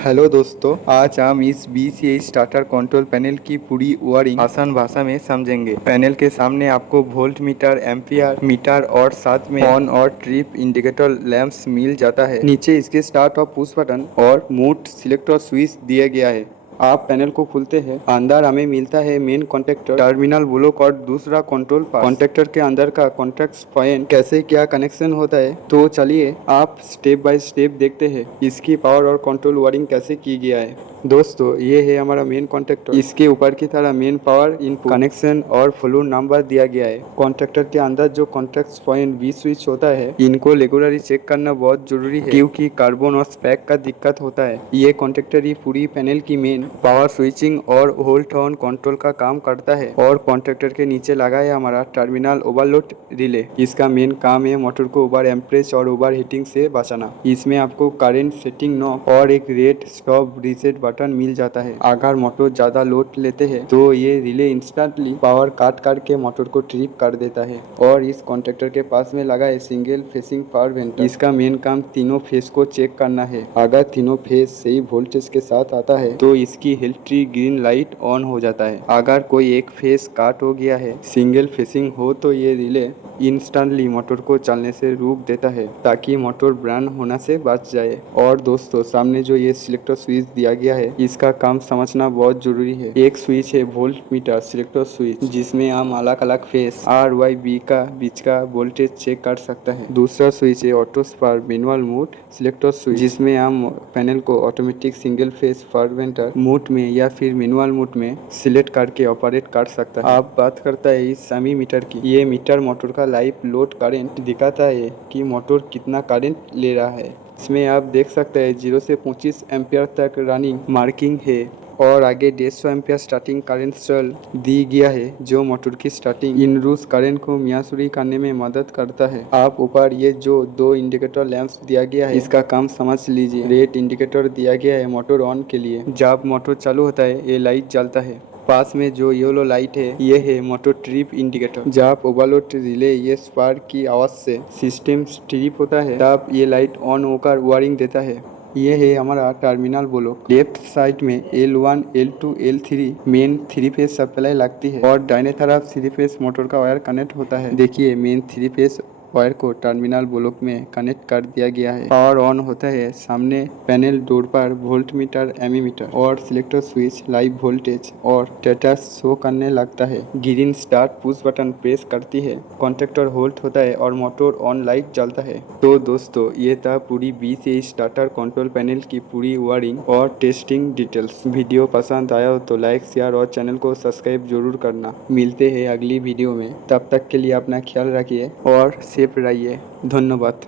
Hello दोस्तों, आज हम इस BCI स्टार्टर कंट्रोल पैनल की पूरी वायरिंग आसान भाषा में समझेंगे। पैनल के सामने आपको वोल्ट मीटर, एम्पियर मीटर और साथ में ऑन और ट्रिप इंडिकेटर लैंप्स मिल जाता है। नीचे इसके स्टार्ट और पुश बटन और मूड सिलेक्टर स्विच दिया गया है। आप पैनल को खोलते हैं, अंदर हमें मिलता है मेन कॉन्टेक्टर, टर्मिनल ब्लॉक और दूसरा कंट्रोल पास। कॉन्टेक्टर के अंदर का कॉन्टैक्ट पॉइंट कैसे क्या कनेक्शन होता है, तो चलिए आप स्टेप बाय स्टेप देखते हैं इसकी पावर और कंट्रोल वायरिंग कैसे की गया है। दोस्तों, ये है हमारा मेन कॉन्टेक्टर। इसके ऊपर की तरह मेन पावर इनपुट कनेक्शन और फ्लो नंबर दिया गया है। कॉन्टेक्टर के अंदर जो कॉन्टैक्ट पॉइंट V स्विच होता है, इनको रेगुलरली चेक करना बहुत जरूरी है क्योंकि कार्बन और स्पैक का दिक्कत होता है। ये कॉन्टेक्टर ही पूरी पैनल की मेन पावर स्विचिंग और होल्ड ऑन कंट्रोल का काम करता है। और कॉन्टेक्टर के नीचे लगा है हमारा टर्मिनल ओवरलोड रिले। इसका मेन काम है मोटर को ओवर एम्परेज और ओवर हीटिंग से बचाना। इसमें आपको करंट सेटिंग नॉब और एक रेड स्टॉप रीसेट बटन मिल जाता है। अगर मोटर ज्यादा लोड लेते हैं तो ये रिले इंस्टेंटली पावर काट करके मोटर को ट्रिप कर देता है। और इस कॉन्टेक्टर के पास में लगा है सिंगल फेसिंग पावर वेंटर। इसका मेन काम तीनों फेस को चेक करना है। अगर तीनों फेस सही वोल्टेज के साथ आता है तो इसकी हेल्ट्री ग्रीन लाइट ऑन हो जाता है। अगर कोई एक फेस काट हो गया है, सिंगल फेसिंग हो, तो ये रिले इंस्टेंटली मोटर को चलने से रोक देता है ताकि मोटर ब्रेन होना से बच जाए। और दोस्तों, सामने जो ये सिलेक्टर स्विच दिया गया है, इसका काम समझना बहुत जरूरी है। एक स्विच है वोल्ट मीटर सिलेक्टर स्विच, जिसमें हम अलग अलग फेस RYB का बीच का वोल्टेज चेक कर सकता है। दूसरा स्विच है auto spar manual mode selector switch, जिसमें हम पैनल को ऑटोमेटिक सिंगल फेस फॉरवेंटर मोड में या फिर मैनुअल मोड में सिलेक्ट करके ऑपरेट कर सकता है। आप बात करता है इस सेमी मीटर की। ये मीटर मोटर का लाइव लोड करंट दिखाता है कि मोटर कितना करंट ले रहा है। इसमें आप देख सकते हैं 0 से 25 एम्पियर तक रनिंग मार्किंग है और आगे 150 एम्पियर स्टार्टिंग करंट सेल दी गया है, जो मोटर की स्टार्टिंग इन रूस करंट को मियासुरी करने में मदद करता है। आप ऊपर ये जो दो इंडिकेटर लैंप्स दिया गया है, इसका काम समझ लीजिए। रेड इंडिकेटर दिया गया है मोटर ऑन के लिए। जब मोटर चालू होता है ये लाइट जलता है। पास में जो येलो लाइट है, ये है मोटर ट्रिप इंडिकेटर। जब ओवरलोड रिले ये स्पार्क की आवाज से सिस्टम ट्रिप होता है, तब ये लाइट ऑन होकर वार्निंग देता है। ये है हमारा टर्मिनल ब्लॉक। लेफ्ट साइड में L1, L2, L3 main 3 phase supply लगती है और दाहिने तरफ 3 फेज मोटर का वायर कनेक्ट होता है। देखिए, मेन 3 फेज वायर को टर्मिनल ब्लॉक में कनेक्ट कर दिया गया है। पावर ऑन होता है, सामने पैनल डोर पर वोल्ट मीटर, एमीमीटर और सिलेक्टर स्विच लाइव वोल्टेज और स्टेटस शो करने लगता है। Green start push button press करती है, कॉन्टेक्टर होल्ड होता है और मोटर ऑन लाइट जलता है। तो दोस्तों, ये था पूरी BCI स्टार्टर कंट्रोल पैनल की पूरी वायरिंग और टेस्टिंग डिटेल्स। वीडियो पसंद आया हो तो लाइक, शेयर और चैनल को सब्सक्राइब जरूर करना। मिलते हैं अगली वीडियो में, तब तक के लिए अपना ख्याल रखिए और सेफ रहिए। धन्यवाद।